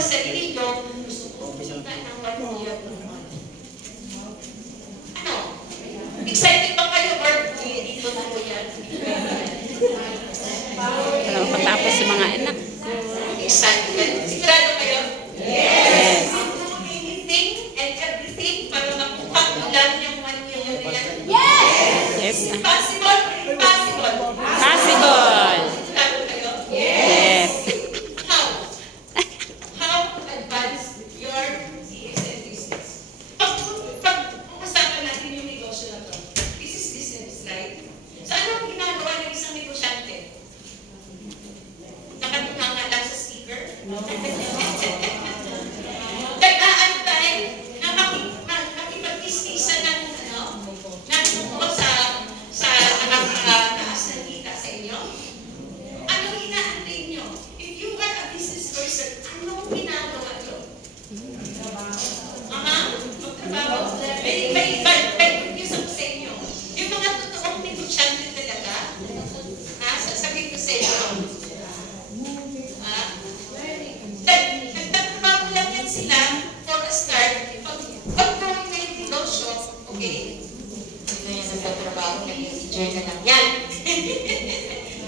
sa sarili nyo, gusto ko kumita ng 1 million. Ano? Excited ba kayo or dito na po yan? Alam, patapos yung mga anak ko. Excited? Sigurado kayo? Yes. Anything and everything para makuha lang yung 1 million na yan? Yes. Possible? Impossible? Possible. Sigurado kayo? Yes. How advanced your DXN business? Pag-usapan natin yung negosyo na to. This is business, right? So ano ang ginagawa ng isang negosyante? Nakatunganga lang sa speaker? Nag-aano tayo na makipag-businessan ng tungkol sa taas ng kita sa inyo? Anong inaantay nyo? If you are a business person, anong ginagawa nyo? Magtrabaho? May confuse ako sa inyo. Yung mga totoong negosyante talaga, sasabihin ko sa inyo, nagtatrabaho lang yan sila for a start. Pag gawin na yung negosyo, okay, hindi na yan nagtatrabaho, nag-enjoy na lang yan.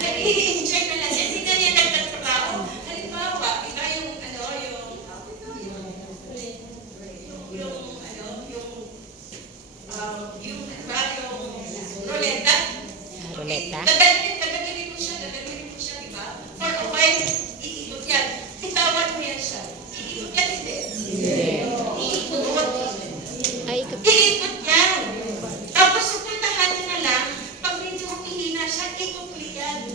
Nag-enjoy na lang yan, hindi na yan nagtatrabaho. Halimbawa, iba yung ruleta. Ruleta. Dadalhin mo siya, di ba? For a while, iikot yan. Bitawan mo yan siya. Iikot yan, hindi. Iikot. Ay, ikot. Iikot yan. Tapos, supuntahan niya na lang, pag medyo humihina siya, ikot ulit yan.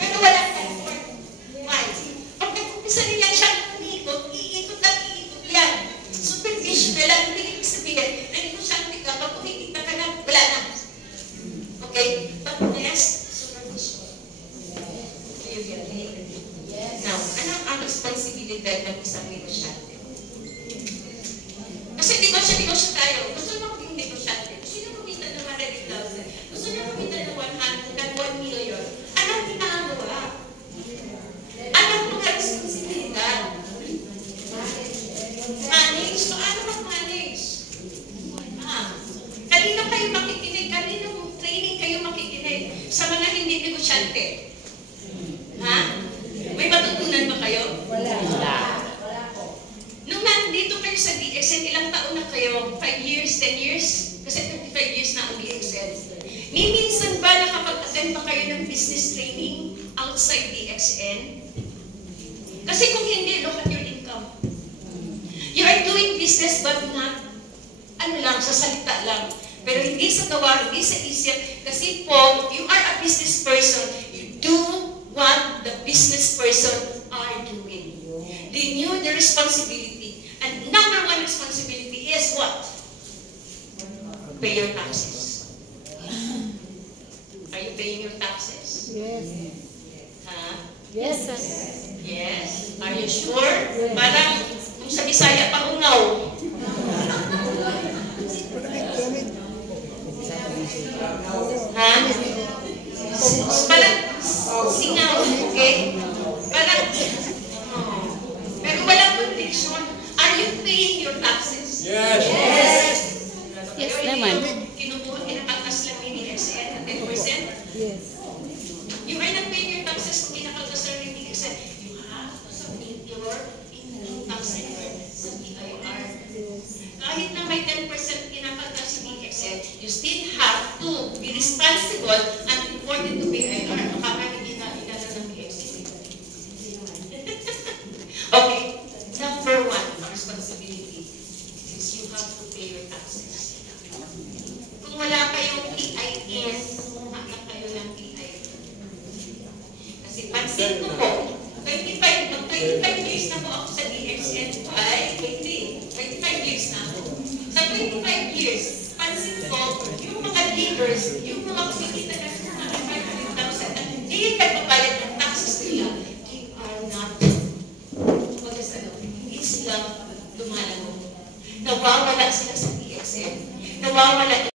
Pero walang effort. Why? Pag nag-umpisa niya siya, iikot at iikot yan. Supervision na lang, hindi sabihin, nag-negosyante ka, pag kumikita ka na, wala na. Okay? But next, supervision. Do you get it? Now, ano ang responsibilidad ng isang negosyante? Kasi negosyo tayo. Gusto nyo maging negosyante. Gusto nyo kumita ng 100,000. Gusto nyo kumita ng 1 million. Anong ginagawa? Anong mga responsibilidad? Manage? Paano mag-manage? Kanino kayo makikinig? Kanino training kayo makikinig? Sa mga hindi negosyante? May matutunan ba kayo? Wala. Nung nandito kayo sa DXN, ilang taon na kayo? 5 years? 10 years? Kasi 25 years na ang DXN. Minsan ba nakapag-attend pa kayo ng business training outside DXN? Kasi kung hindi, look at your income. You are doing business but not, sa salita lang. Pero hindi sa gawa, hindi sa isip. Kasi po, you are a business person. You do what the business person are doing. They knew the responsibility. And number 1 responsibility is what? Pay your taxes. Are you paying your taxes? Yes. Yes, sir. Yes. Are you sure? Parang kung sa Bisaya, pangungaw. Parang singaw, okay? Parang, pero walang conviction. Are you paying your taxes? Yes. Yes naman. Kinukuha, kinakaltas lang ni DXN, 10%? Yes. You are not paying your taxes kung kinakaltas lang ni DXN. You have to submit your income tax return sa BIR. Kahit na may 10% kinakaltas si DXN, you still have to be responsible and report it to BIR. Makakagiging na ng DXN. Okay. Number 1, responsibility is you have to pay your taxes. Kung wala kayong EIN, kumuha na kayo ng EIN. Kasi pansin ko po, 25 years na po ako sa DXN. Ay, 25 years na ako. Sa 25 years, pansin ko, yung mga leaders, yung mga kumikita na sa mga 500,000 na hindi nagbabayad ng taxes nila, they are not hindi sila lumalago. Nawawala sila sa DXN. Nawawala